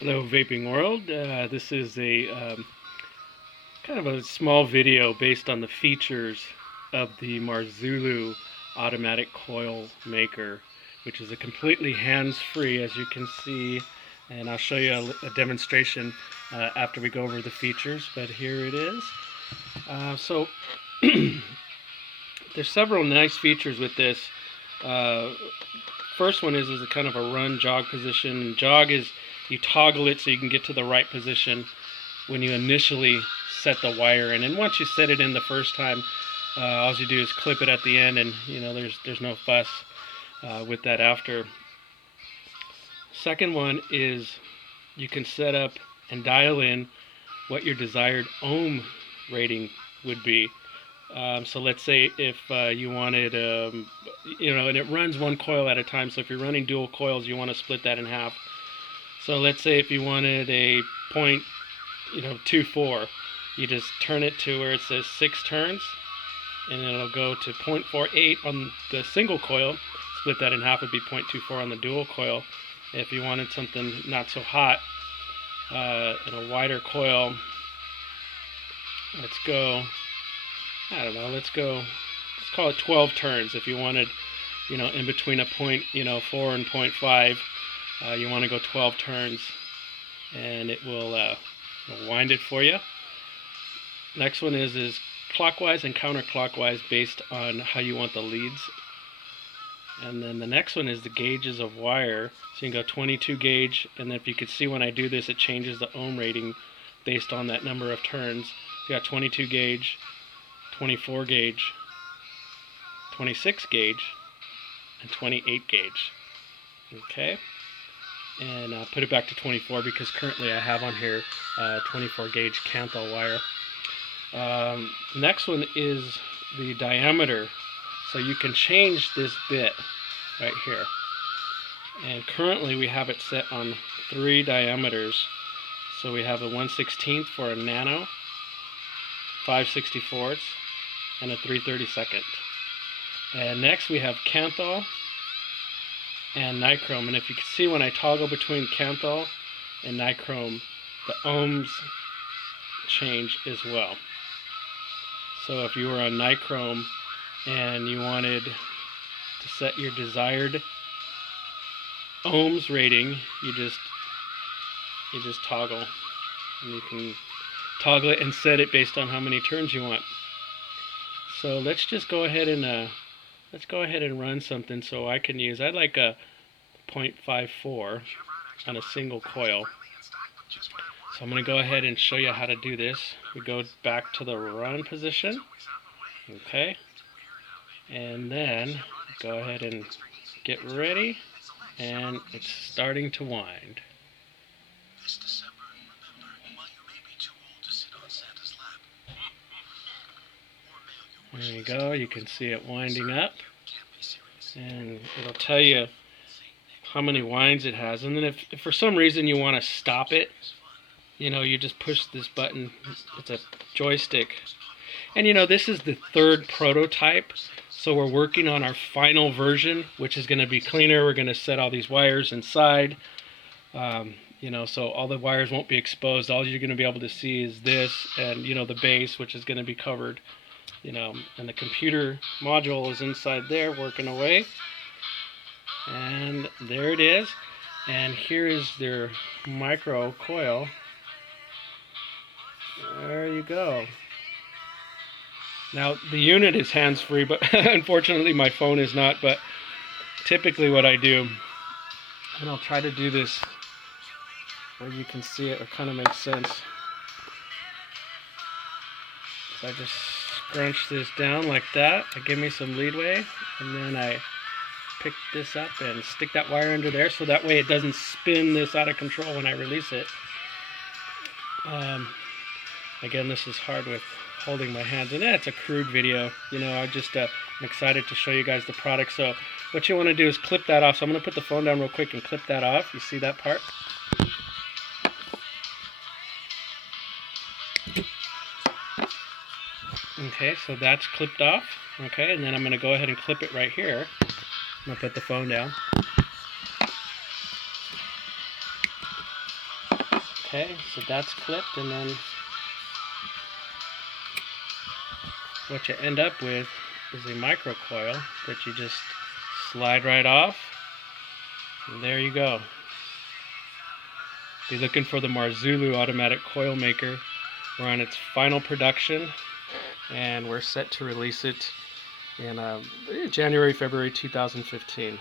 Hello, vaping world. This is a kind of a small video based on the features of the Marzulu automatic coil maker, which is a completely hands-free, as you can see, and I'll show you a demonstration after we go over the features. But here it is. So there's several nice features with this. First one is a kind of a run jog position. And jog is you toggle it so you can get to the right position when you initially set the wire in. And once you set it in the first time, all you do is clip it at the end, and there's no fuss with that after. Second one is you can set up and dial in what your desired ohm rating would be. So let's say if you wanted, and it runs one coil at a time. So if you're running dual coils, you want to split that in half. So let's say if you wanted a 0.24, you just turn it to where it says 6 turns, and it'll go to 0.48 on the single coil. Split that in half would be 0.24 on the dual coil. If you wanted something not so hot in a wider coil, let's call it 12 turns. If you wanted, in between a 0.4 and 0.5, you want to go 12 turns, and it will wind it for you. Next one is clockwise and counterclockwise based on how you want the leads. And then the next one is the gauges of wire. So you can go 22 gauge, and if you could see when I do this, it changes the ohm rating based on that number of turns. So you got 22 gauge, 24 gauge, 26 gauge, and 28 gauge. Okay, and put it back to 24 because currently I have on here 24 gauge Canthal wire. Next one is the diameter. So you can change this bit right here. And currently we have it set on 3 diameters. So we have a 1/16 for a nano, 5/64, and a 3/32. And next we have Canthal and nichrome. And if you can see when I toggle between Canthal and nichrome, the ohms change as well. So if you were on nichrome and you wanted to set your desired ohms rating, you just toggle, and you can toggle it and set it based on how many turns you want. So let's just go ahead and run something. So I can use, I'd like a 0.54 on a single coil. So I'm going to go ahead and show you how to do this. We go back to the run position. Okay. And then go ahead and get ready, and it's starting to wind. There you go, you can see it winding up, and it'll tell you how many winds it has. And then if for some reason you want to stop it, you just push this button. It's a joystick. And this is the 3rd prototype, so we're working on our final version, which is going to be cleaner. We're going to set all these wires inside, so all the wires won't be exposed. All you're going to be able to see is this and, the base, which is going to be covered, and the computer module is inside there working away. And there it is. And here is their micro coil. There you go. Now, the unit is hands-free, but unfortunately my phone is not. But typically what I do, and I'll try to do this where you can see it, kind of makes sense. So I just scrunch this down like that. I give me some leadway, and then I pick this up and stick that wire under there, so that way it doesn't spin this out of control when I release it. Again, this is hard with holding my hands, and it's a crude video. I'm excited to show you guys the product. So what you want to do is clip that off. So I'm going to put the phone down real quick and clip that off. You see that part? Okay, so that's clipped off. Okay, and then I'm going to go ahead and clip it right here. I'm going to put the phone down. Okay, so that's clipped, and then what you end up with is a micro coil that you just slide right off, and there you go. Be looking for the Marzulu automatic coil maker. We're on its final production, and we're set to release it in January, February 2015.